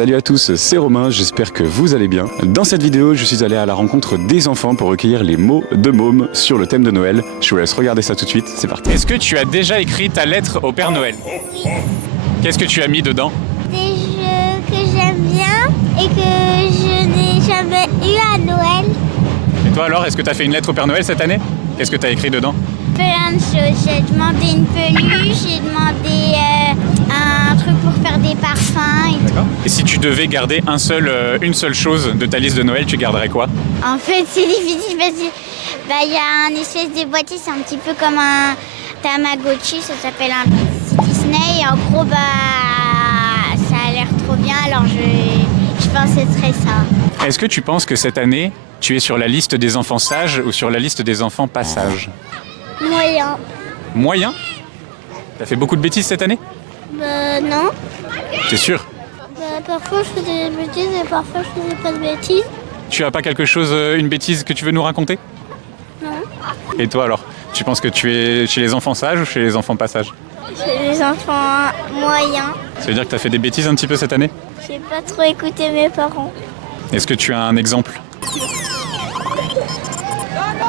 Salut à tous, c'est Romain, j'espère que vous allez bien. Dans cette vidéo, je suis allé à la rencontre des enfants pour recueillir les mots de môme sur le thème de Noël. Je vous laisse regarder ça tout de suite, c'est parti. Est-ce que tu as déjà écrit ta lettre au Père Noël? Oui. Qu'est-ce que tu as mis dedans? Des jeux que j'aime bien et que je n'ai jamais eu à Noël. Et toi alors, est-ce que tu as fait une lettre au Père Noël cette année? Qu'est-ce que tu as écrit dedans? Plein de choses. J'ai demandé une peluche, j'ai demandé un truc pour faire des parfums. Et si tu devais garder une seule chose de ta liste de Noël, tu garderais quoi? En fait, c'est difficile parce que y a un espèce de boîtier, c'est un petit peu comme un Tamagotchi, ça s'appelle un petit Disney. Et en gros, ça a l'air trop bien, alors je pense que ce serait ça. Est-ce que tu penses que cette année, tu es sur la liste des enfants sages ou sur la liste des enfants pas sages? Moyen. Moyen? T'as fait beaucoup de bêtises cette année? Non. T'es sûr? Parfois je faisais des bêtises et parfois je faisais pas de bêtises. Tu as pas quelque chose, une bêtise que tu veux nous raconter? Non. Et toi alors? Tu penses que tu es chez les enfants sages ou chez les enfants pas sages? Chez les enfants moyens. Ça veut dire que t'as fait des bêtises un petit peu cette année? J'ai pas trop écouté mes parents. Est-ce que tu as un exemple?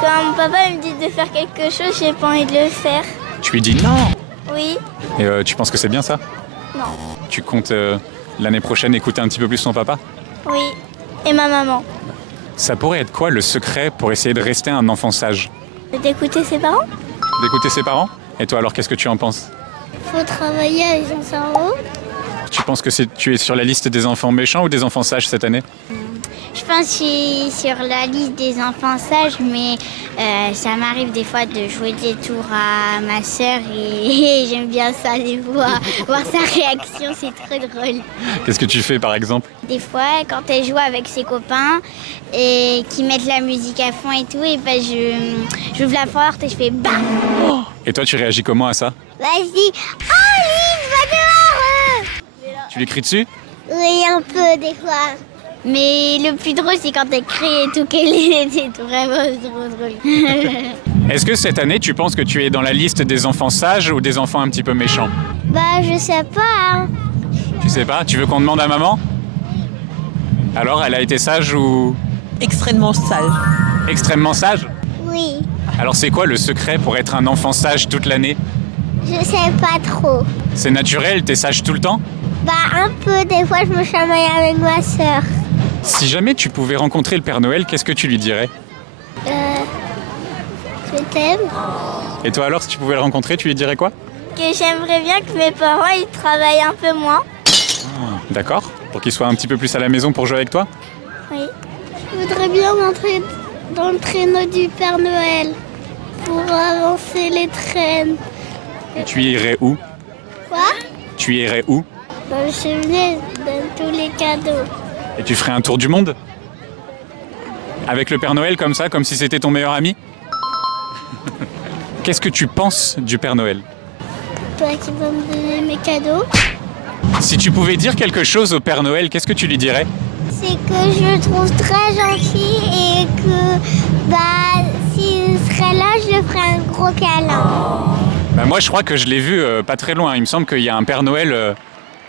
Quand papa me dit de faire quelque chose, j'ai pas envie de le faire. Tu lui dis non? Oui. Et tu penses que c'est bien ça? Non. Tu comptes l'année prochaine écouter un petit peu plus ton papa? Oui. Et ma maman. Ça pourrait être quoi le secret pour essayer de rester un enfant sage? D'écouter ses parents. D'écouter ses parents? Et toi alors, qu'est-ce que tu en penses? Faut travailler avec son cerveau. Tu penses que tu es sur la liste des enfants méchants ou des enfants sages cette année? Je pense que je suis sur la liste des enfants sages, mais ça m'arrive des fois de jouer des tours à ma sœur et j'aime bien ça des fois. Voir sa réaction, c'est très drôle. Qu'est-ce que tu fais par exemple? Des fois, quand elle joue avec ses copains et qu'ils mettent la musique à fond et tout, et j'ouvre la porte et je fais BAM! Et toi tu réagis comment à ça? Je dis oh Lise, va dehors! Tu lui cries dessus? Oui, un peu des fois. Mais le plus drôle, c'est quand elle crie et tout, qu'elle est vraiment trop drôle. Est-ce que cette année tu penses que tu es dans la liste des enfants sages ou des enfants un petit peu méchants? Je sais pas. Hein. Tu sais pas? Tu veux qu'on demande à maman? Alors elle a été sage ou Extrêmement sage. extrêmement sage? Oui. Alors c'est quoi le secret pour être un enfant sage toute l'année? Je sais pas trop. C'est naturel, t'es sage tout le temps? Un peu, des fois, je me chamaille avec ma sœur. Si jamais tu pouvais rencontrer le Père Noël, qu'est-ce que tu lui dirais? Je t'aime. Et toi alors, si tu pouvais le rencontrer, tu lui dirais quoi? Que j'aimerais bien que mes parents, ils travaillent un peu moins. D'accord. Pour qu'il soit un petit peu plus à la maison pour jouer avec toi? Oui. Je voudrais bien rentrer dans le traîneau du Père Noël pour avancer les traînes. Et tu irais où? Quoi? Tu irais où? Je venais dans tous les cadeaux. Et tu ferais un tour du monde? Avec le Père Noël comme ça, comme si c'était ton meilleur ami? Qu'est-ce que tu penses du Père Noël? Toi qui vas me donner mes cadeaux. Si tu pouvais dire quelque chose au Père Noël, qu'est-ce que tu lui dirais? C'est que je le trouve très gentil et que s'il serait là, je lui ferais un gros câlin. Moi je crois que je l'ai vu pas très loin. Il me semble qu'il y a un Père Noël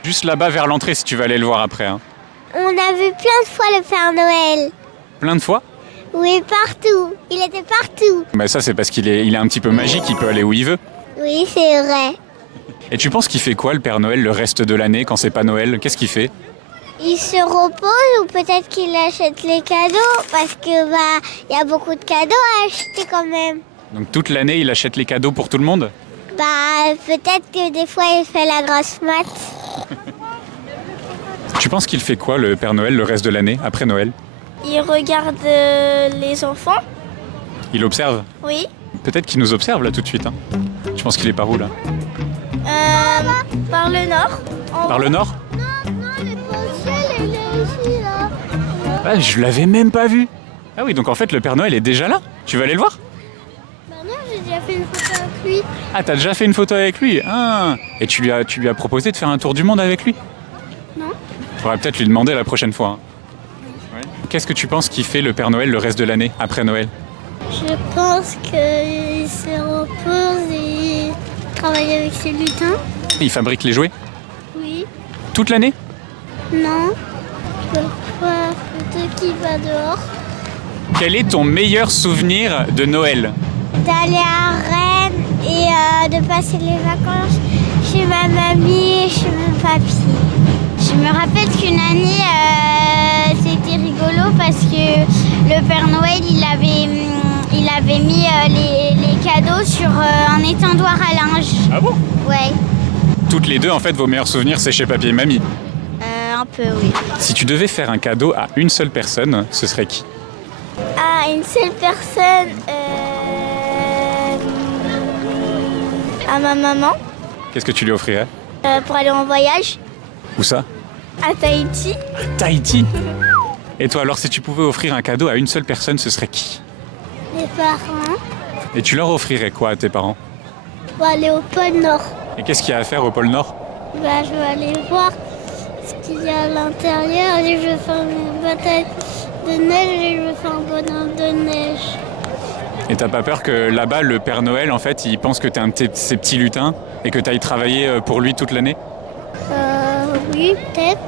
juste là-bas vers l'entrée si tu vas aller le voir après. Hein. On a vu plein de fois le Père Noël. Plein de fois? Oui, partout. Il était partout. Ça c'est parce qu'il est un petit peu magique, il peut aller où il veut. Oui, c'est vrai. Et tu penses qu'il fait quoi le Père Noël le reste de l'année quand c'est pas Noël? Qu'est-ce qu'il fait? Il se repose ou peut-être qu'il achète les cadeaux parce que y a beaucoup de cadeaux à acheter quand même. Donc toute l'année il achète les cadeaux pour tout le monde? Peut-être que des fois il fait la grosse mat. Tu penses qu'il fait quoi le Père Noël le reste de l'année après Noël? Il regarde les enfants. Il observe? Oui. Peut-être qu'il nous observe là tout de suite. Hein. Tu penses qu'il est par où là? Par le nord. Par le nord? Non, il est pas au ciel, il est ici là. Ah, je l'avais même pas vu. Ah oui, donc en fait le Père Noël est déjà là? Tu vas aller le voir? Non, j'ai déjà fait une photo avec lui. Ah, t'as déjà fait une photo avec lui? Ah. Et tu lui as proposé de faire un tour du monde avec lui? Non. Faudrait peut-être lui demander la prochaine fois. Hein. Ouais. Qu'est-ce que tu penses qu'il fait le Père Noël le reste de l'année, après Noël? Je pense qu'il se repose et travaille avec ses lutins. Il fabrique les jouets? Oui. Toute l'année? Non, je peux pas plutôt qui va dehors. Quel est ton meilleur souvenir de Noël? D'aller à Rennes et de passer les vacances chez ma mamie et chez mon papy. Je me rappelle qu'une année, c'était rigolo parce que le Père Noël, il avait mis les cadeaux sur un étendoir à linge. Ah bon? Ouais, Toutes les deux, en fait, vos meilleurs souvenirs, c'est chez papy et mamie. un peu, oui. Si tu devais faire un cadeau à une seule personne, ce serait qui? Ah, une seule personne, à ma maman, Qu'est-ce que tu lui offrirais? pour aller en voyage Où ça? à Tahiti. Tahiti. Et toi, alors, si tu pouvais offrir un cadeau à une seule personne, ce serait qui? Mes parents, Et tu leur offrirais quoi à tes parents? pour aller au pôle Nord. Et qu'est-ce qu'il y a à faire au pôle Nord? Bah, je vais aller voir ce qu'il y a à l'intérieur. Je vais faire une bataille de neige et je vais faire un bonhomme de neige. Et t'as pas peur que là-bas, le Père Noël, en fait, il pense que t'es un de ces petits lutins et que t'ailles travailler pour lui toute l'année? Oui, peut-être.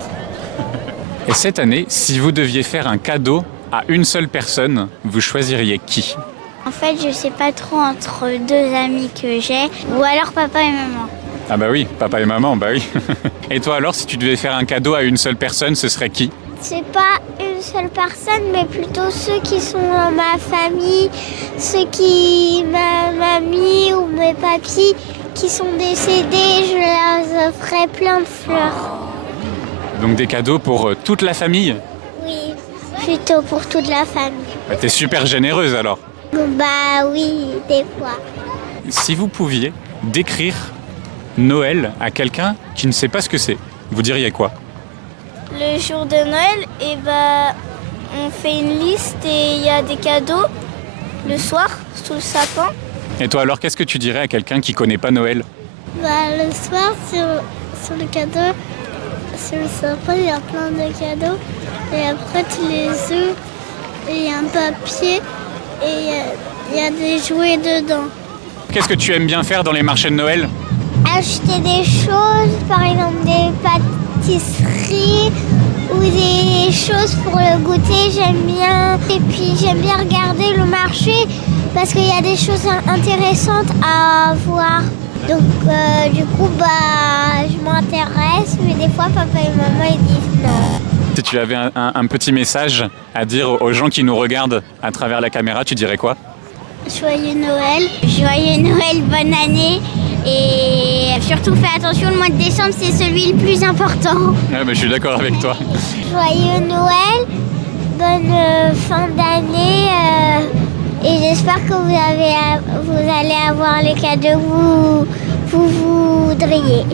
Et cette année, si vous deviez faire un cadeau à une seule personne, vous choisiriez qui? En fait, je sais pas trop entre deux amis que j'ai, ou alors papa et maman. Ah bah oui, papa et maman, bah oui. Et toi alors, si tu devais faire un cadeau à une seule personne, ce serait qui? C'est pas une seule personne, mais plutôt ceux qui sont dans ma famille, ma mamie ou mes papis qui sont décédés, je leur offrais plein de fleurs. Donc des cadeaux pour toute la famille? Oui, plutôt pour toute la famille. Bah, t'es super généreuse alors. Bah oui, des fois. Si vous pouviez décrire Noël à quelqu'un qui ne sait pas ce que c'est, vous diriez quoi? Le jour de Noël, on fait une liste et il y a des cadeaux le soir sous le sapin. Et toi alors, qu'est-ce que tu dirais à quelqu'un qui connaît pas Noël? Le soir, sur le cadeau, sur le sapin, il y a plein de cadeaux. Et après, tu les ouvres et il y a un papier et il y a des jouets dedans. Qu'est-ce que tu aimes bien faire dans les marchés de Noël? Acheter des choses, par exemple des pâtisseries ou des choses pour le goûter, j'aime bien. Et puis j'aime bien regarder le marché parce qu'il y a des choses intéressantes à voir. Donc du coup, je m'intéresse, mais des fois papa et maman ils disent non. Si tu avais un petit message à dire aux gens qui nous regardent à travers la caméra, tu dirais quoi? Joyeux Noël. Joyeux Noël, bonne année. Et surtout, fais attention, le mois de décembre, c'est celui le plus important. Ah, je suis d'accord avec toi. Joyeux Noël, bonne fin d'année. Et j'espère que vous allez avoir les cadeaux que vous voudriez.